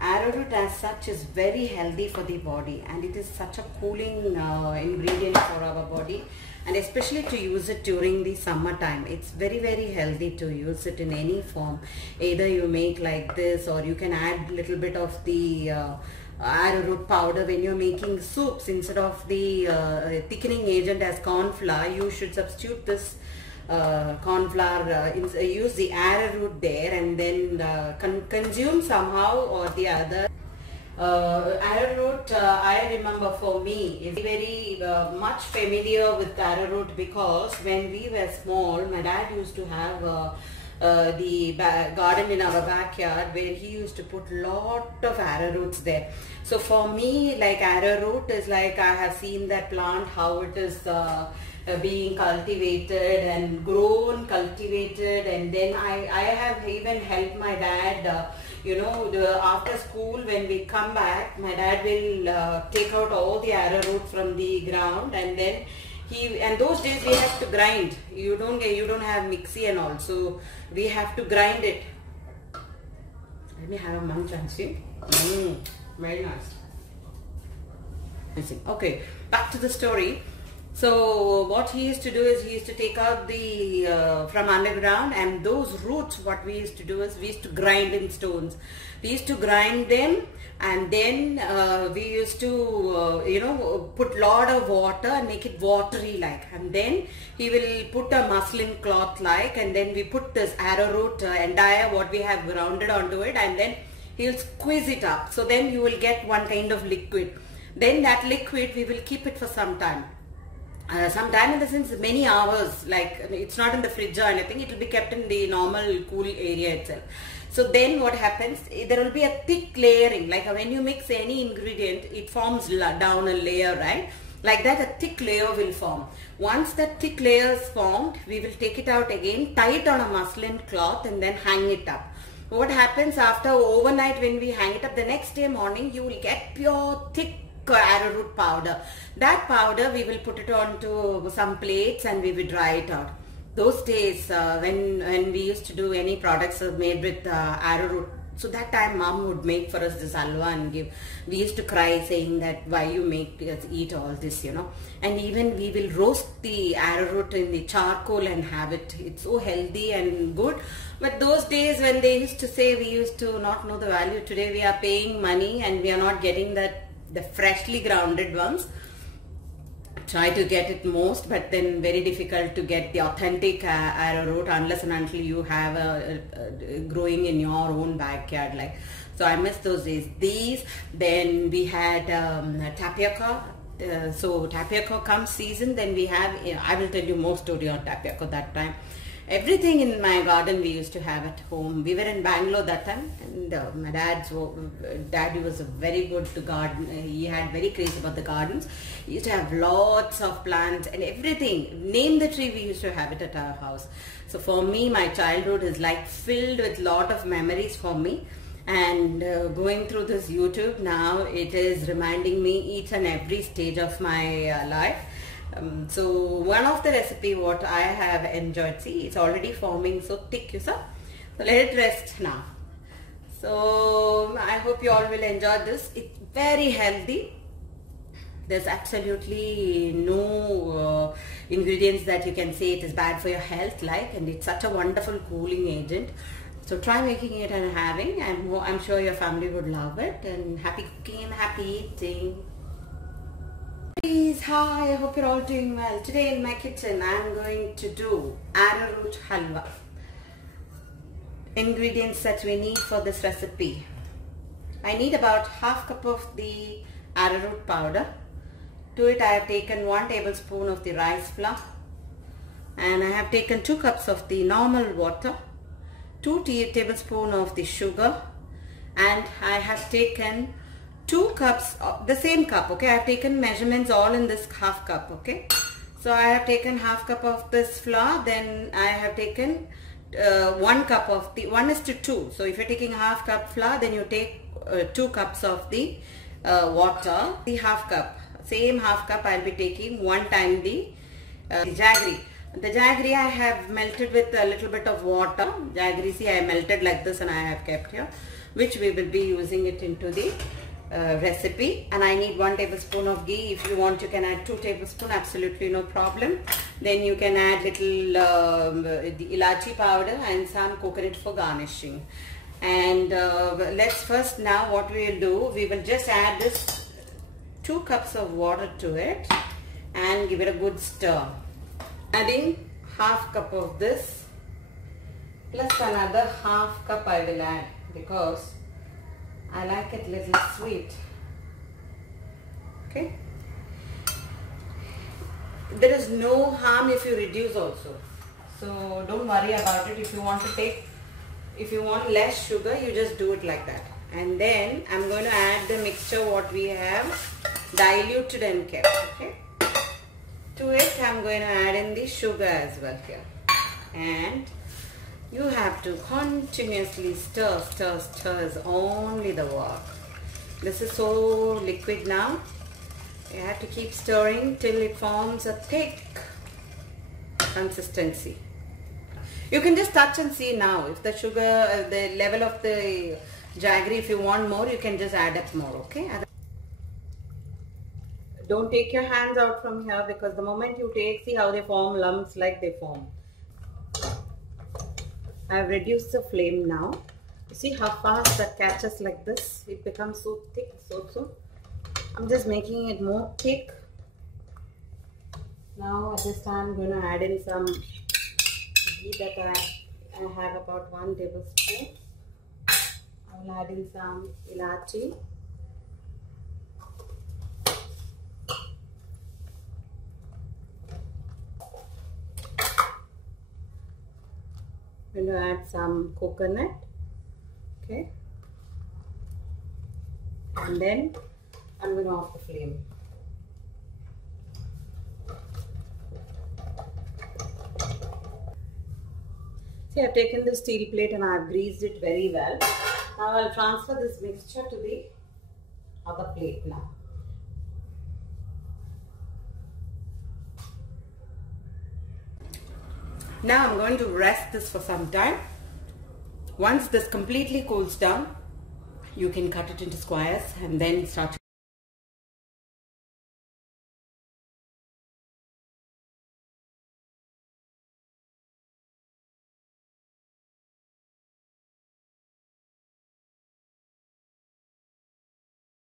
arrowroot as such is very healthy for the body, and it is such a cooling ingredient for our body, and especially to use it during the summertime. It's very healthy to use it in any form. Either you make like this, or you can add a little bit of the arrowroot powder when you're making soups. Instead of the thickening agent as corn flour, you should substitute this corn flour, use the arrowroot there, and then consume somehow or the other. Arrowroot, I remember for me, is very much familiar with arrowroot, because when we were small, my dad used to have the garden in our backyard where he used to put lot of arrowroots there. So for me, like, arrowroot is like, I have seen that plant, how it is being cultivated and grown, cultivated, and then I have even helped my dad, you know, after school when we come back, my dad will take out all the arrowroot from the ground, and then and those days we have to grind. You don't have mixie and all, so we have to grind it. Let me have a munch and see. Very nice. Okay, back to the story. So what he used to do is, he used to take out the from underground, and those roots, what we used to do is, we used to grind in stones. We used to grind them, and then we used to you know, put lot of water and make it watery like, and then he will put a muslin cloth like, and then we put this arrowroot entire what we have grounded onto it, and then he will squeeze it up. So then you will get one kind of liquid. Then that liquid we will keep it for some time. Some time in the sense many hours, like it's not in the fridge or anything, it will be kept in the normal cool area itself. So then what happens, there will be a thick layering, like when you mix any ingredient, it forms down a layer, right? Like that, a thick layer will form. Once that thick layer is formed, we will take it out again, tie it on a muslin cloth, and then hang it up. What happens after overnight, when we hang it up, the next day morning you will get pure thick arrowroot powder. That powder we will put it onto some plates and we will dry it out. Those days when we used to do any products made with arrowroot, so that time mom would make for us this halwa and give. We used to cry saying that why you make us eat all this, you know. And even we will roast the arrowroot in the charcoal and have it. It's so healthy and good. But those days when they used to say, we used to not know the value. Today we are paying money and we are not getting that, the freshly grounded ones. Try to get it most, but then very difficult to get the authentic arrowroot unless and until you have growing in your own backyard. Like, so I miss those days. These, then we had tapioca. So tapioca comes season, then we have, I will tell you more story on tapioca that time. Everything in my garden we used to have at home. We were in Bangalore that time, and my dad was very good to garden. He had very crazy about the gardens. He used to have lots of plants and everything. Name the tree, we used to have it at our house. So for me, my childhood is like filled with lot of memories for me. And going through this YouTube now, it is reminding me each and every stage of my life. So one of the recipe what I have enjoyed, see, it's already forming so thick, you saw. So let it rest now. So I hope you all will enjoy this. It's very healthy. There's absolutely no ingredients that you can say it is bad for your health, like, and it's such a wonderful cooling agent. So try making it and having, and I'm sure your family would love it. And happy cooking and happy eating. Hi, I hope you're all doing well. Today in my kitchen I'm going to do arrowroot halwa. Ingredients that we need for this recipe. I need about half cup of the arrowroot powder. To it I have taken 1 tablespoon of the rice flour, and I have taken 2 cups of the normal water, 2 tablespoons of the sugar, and I have taken 2 cups of the same cup. Okay, I have taken measurements all in this half cup. Okay, so I have taken half cup of this flour, then I have taken 1 cup of the 1:2. So if you're taking half cup flour, then you take 2 cups of the water. The half cup, same half cup, I'll be taking 1 time the jaggery. The jaggery I have melted with a little bit of water. Jaggery, see, I melted like this and I have kept here. which we will be using it into the recipe. And I need 1 tablespoon of ghee. If you want, you can add 2 tablespoons, absolutely no problem. Then you can add little the ilachi powder and some coconut for garnishing. And let's first, now what we will do, we will just add this 2 cups of water to it and give it a good stir. Adding half cup of this plus another half cup I will add, because I like it little sweet. Okay. There is no harm if you reduce also. So don't worry about it. If you want less sugar, you just do it like that. And then I'm going to add the mixture what we have diluted and kept. Okay. To it I'm going to add in the sugar as well here. And you have to continuously stir is only the work. This is so liquid now. You have to keep stirring till it forms a thick consistency. You can just touch and see now if the sugar, the level of the jaggery, if you want more, you can just add up more, okay? Don't take your hands out from here, because the moment you take, see how they form lumps like they form. I've reduced the flame now. You see how fast that catches like this? It becomes so thick, so. I'm just making it more thick. Now at this time I'm going to add in some ghee that I have about 1 tablespoon. I will add in some ilachi. I'm going to add some coconut, okay, and then I'm going to off the flame. See, I've taken the steel plate and I've greased it very well. Now I'll transfer this mixture to the other plate now. Now I'm going to rest this for some time. Once this completely cools down, you can cut it into squares and then start